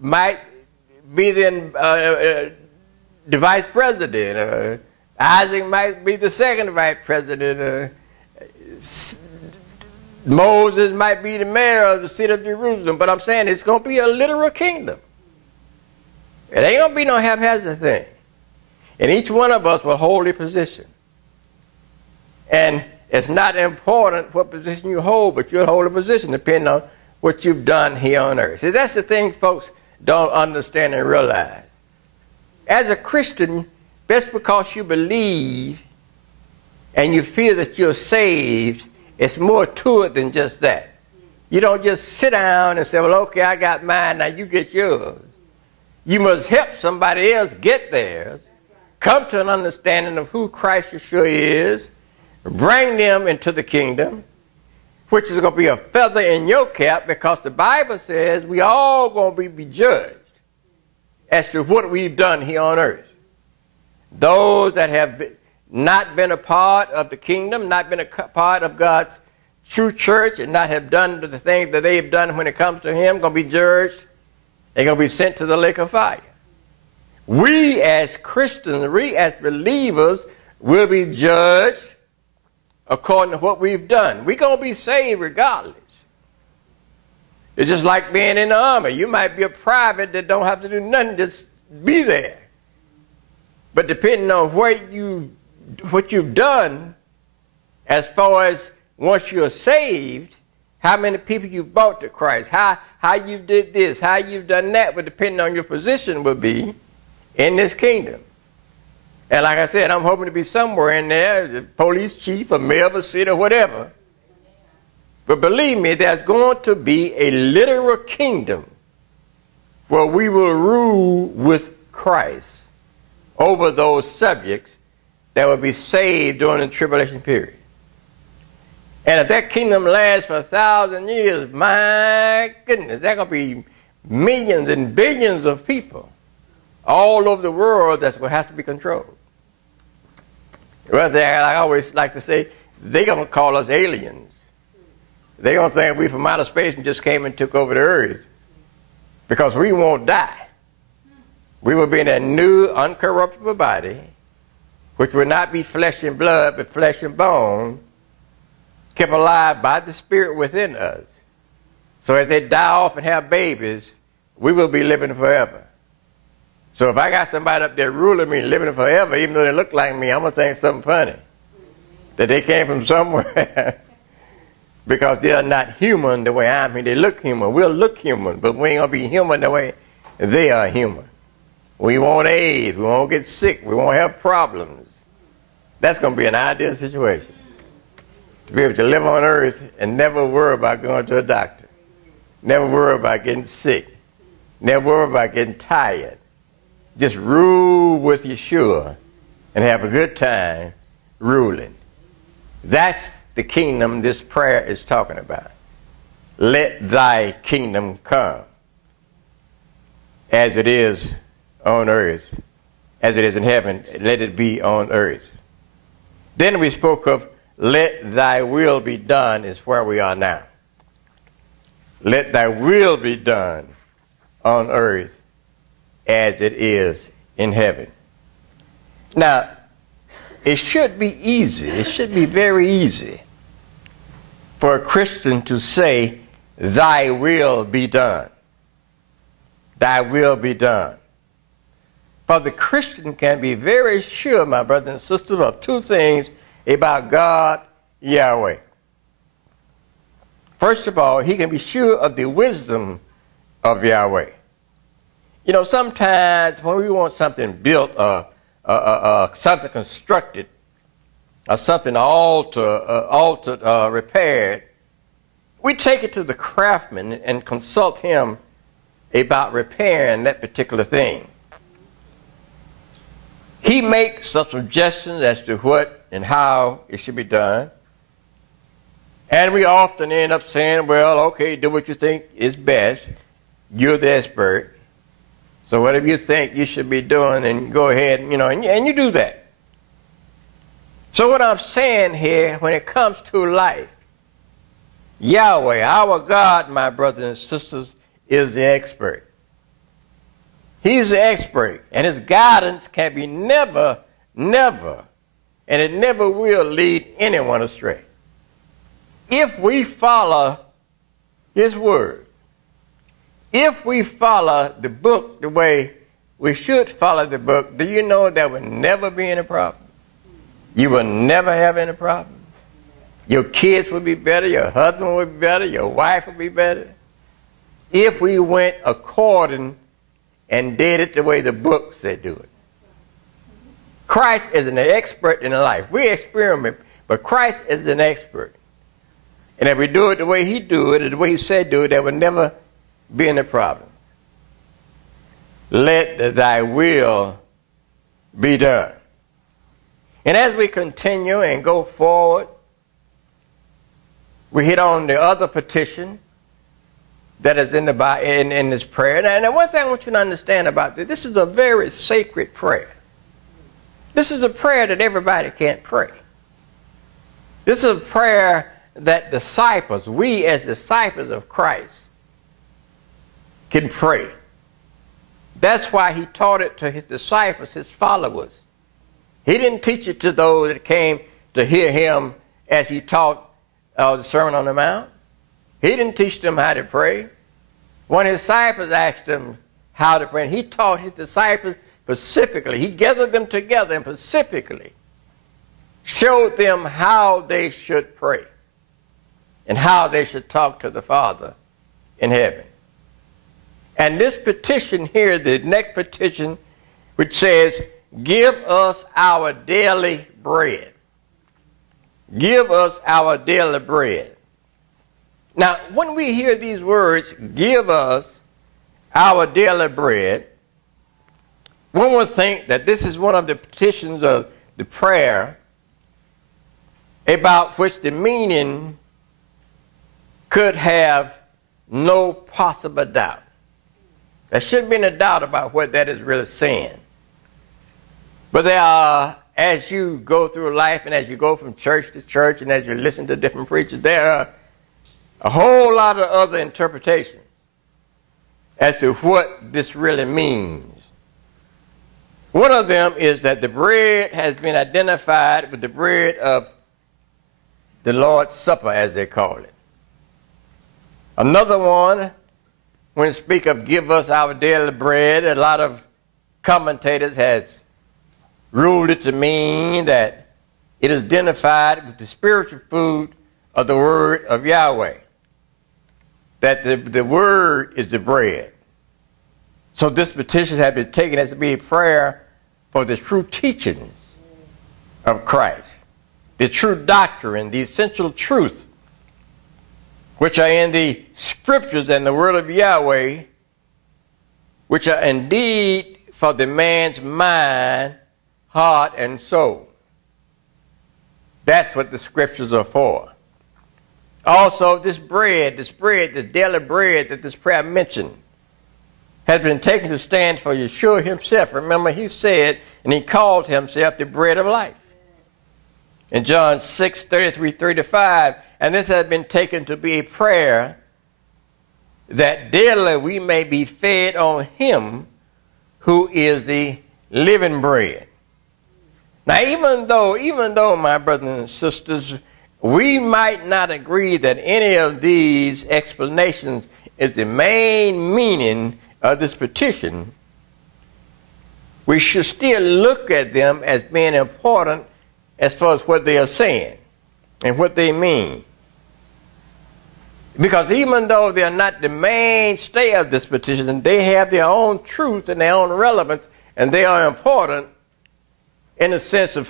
might be the vice president. Isaac might be the second vice president. Moses might be the mayor of the city of Jerusalem. But I'm saying it's going to be a literal kingdom. It ain't going to be no haphazard thing. And each one of us will hold a position. And it's not important what position you hold, but you'll hold a position depending on what you've done here on earth. See, that's the thing folks don't understand and realize. As a Christian, just because you believe and you feel that you're saved, it's more to it than just that. You don't just sit down and say, well, okay, I got mine, now you get yours. You must help somebody else get theirs, come to an understanding of who Christ Yeshua is, bring them into the kingdom, which is going to be a feather in your cap, because the Bible says we all going to be judged as to what we've done here on earth. Those that have not been a part of the kingdom, not been a part of God's true church, and not have done the things that they've done when it comes to Him, going to be judged. They're going to be sent to the lake of fire. We as Christians, we as believers, will be judged according to what we've done. We're going to be saved regardless. It's just like being in the army. You might be a private that don't have to do nothing, just be there. But depending on what you've done, as far as once you're saved, how many people you've brought to Christ, how you did this, how you've done that, but depending on your position will be in this kingdom. And like I said, I'm hoping to be somewhere in there, the police chief or mayor of a city or whatever. But believe me, there's going to be a literal kingdom where we will rule with Christ over those subjects that will be saved during the tribulation period. And if that kingdom lasts for 1,000 years, my goodness, there's going to be millions and billions of people all over the world that's going to have to be controlled. Well, I always like to say, they're going to call us aliens. They're going to think we from outer space and just came and took over the earth, because we won't die. We will be in a new, uncorruptible body, which will not be flesh and blood, but flesh and bone, kept alive by the Spirit within us. So as they die off and have babies, we will be living forever. So if I got somebody up there ruling me, living forever, even though they look like me, I'm going to think something funny, that they came from somewhere. Because they are not human the way I'm here. They look human. We'll look human, but we ain't going to be human the way they are human. We won't age. We won't get sick. We won't have problems. That's going to be an ideal situation. To be able to live on earth and never worry about going to a doctor. Never worry about getting sick. Never worry about getting tired. Just rule with Yeshua and have a good time ruling. That's the kingdom this prayer is talking about. Let thy kingdom come as it is on earth, as it is in heaven, let it be on earth. Then we spoke of let thy will be done is where we are now. Let thy will be done on earth as it is in heaven. Now, it should be easy. It should be very easy for a Christian to say, thy will be done. Thy will be done. For the Christian can be very sure, my brothers and sisters, of two things about God, Yahweh. First of all, he can be sure of the wisdom of Yahweh. You know, sometimes when we want something built or something constructed, or something altered, repaired, we take it to the craftsman and consult him about repairing that particular thing. He makes some suggestions as to what and how it should be done. And we often end up saying, well, okay, do what you think is best. You're the expert. So whatever you think you should be doing, and go ahead, and you do that. So what I'm saying here, when it comes to life, Yahweh, our God, my brothers and sisters, is the expert. He's the expert, and his guidance can be never, and it never will lead anyone astray. If we follow his word, if we follow the book the way we should follow the book, do you know there will never be any problem? You will never have any problem. Your kids will be better, your husband will be better, your wife will be better. If we went according and did it the way the book said do it. Christ is an expert in life. We experiment, but Christ is an expert. And if we do it the way he do it, or the way he said do it, there will never be any problem. Let thy will be done. And as we continue and go forward, we hit on the other petition that is in this prayer. And one thing I want you to understand about this is a very sacred prayer. This is a prayer that everybody can't pray. This is a prayer that disciples, we as disciples of Christ, can pray. That's why he taught it to his disciples, his followers. He didn't teach it to those that came to hear him as he taught the Sermon on the Mount. He didn't teach them how to pray. One of his disciples asked him how to pray, and he taught his disciples specifically. He gathered them together and specifically showed them how they should pray and how they should talk to the Father in heaven. And this petition here, the next petition, which says, give us our daily bread. Give us our daily bread. Now, when we hear these words, give us our daily bread, one would think that this is one of the petitions of the prayer about which the meaning could have no possible doubt. There shouldn't be any doubt about what that is really saying. But there are, as you go through life and as you go from church to church and as you listen to different preachers, there are a whole lot of other interpretations as to what this really means. One of them is that the bread has been identified with the bread of the Lord's Supper, as they call it. Another one, when it speak of give us our daily bread, a lot of commentators has ruled it to mean that it is identified with the spiritual food of the word of Yahweh. That the word is the bread. So this petition has been taken as to be a prayer for the true teachings of Christ, the true doctrine, the essential truth, which are in the scriptures and the word of Yahweh, which are indeed for the man's mind, heart, and soul. That's what the scriptures are for. Also, this bread, the daily bread that this prayer mentioned, has been taken to stand for Yeshua himself. Remember, he said, and he called himself the bread of life. In John 6:33-35, and this has been taken to be a prayer that daily we may be fed on him who is the living bread. Now, even though, my brothers and sisters, we might not agree that any of these explanations is the main meaning of this petition, we should still look at them as being important as far as what they are saying and what they mean. Because even though they are not the mainstay of this petition, they have their own truth and their own relevance, and they are important in the sense of